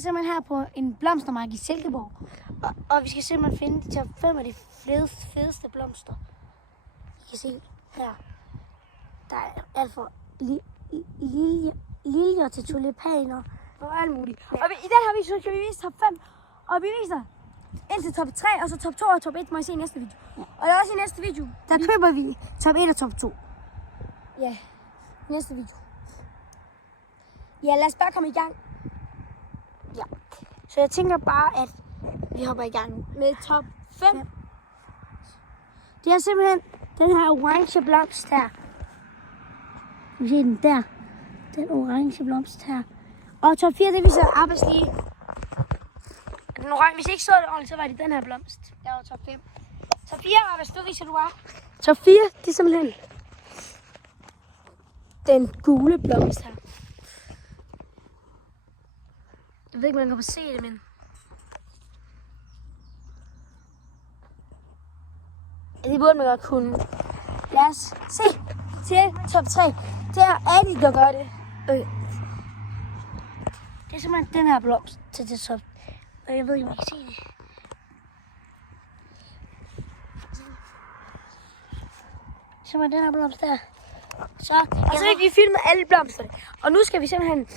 Simpelthen her på en blomstermarked i Silkeborg. Og vi skal simpelthen finde de top 5 af de fedeste blomster. I kan se her. Der er alt fra liljer til tulipaner og alt muligt. Ja. Og i den her video kan vi vise top 5. Og vi viser indtil top 3, og så top 2 og top 1 må I se i næste video. Ja. Og der er også i næste video, der køber vi top 1 og top 2. Ja, næste video. Ja, lad os bare komme i gang. Ja. Så jeg tænker bare, at vi hopper i gang med top 5. Ja. Det er simpelthen den her orange blomst her. Vi ser den der. Den orange blomst her. Og top 4, det viser arbejdslige. Den orange, hvis I ikke så det ordentligt, så var det den her blomst. Der var top 5. Top 4, arbejds, du viser du var. Top 4, det er simpelthen den gule blomst her. Jeg ved ikke, om man kan se det, men... Det burde man godt kunne. Lad os se til top 3. Det er Adi, der gør det. Det er simpelthen den her blomst til det top. Og jeg ved ikke, om I kan se det. Simpelthen den her blomst der. Så vil vi filme alle blomsterne. Og nu skal vi simpelthen...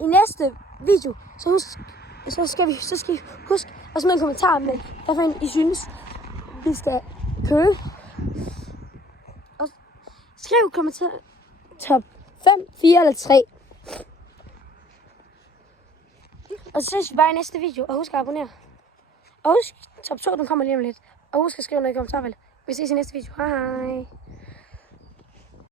I næste video, så skal I huske at smide en kommentar med, hvad for en I synes, vi skal købe. Og skriv kommentar top 5, 4 eller 3. Og så ses vi bare i næste video, og husk at abonnere. Og husk, top 2, den kommer lige om lidt. Og husk at skrive noget i kommentarfeltet. Vi ses i næste video. Hej hej.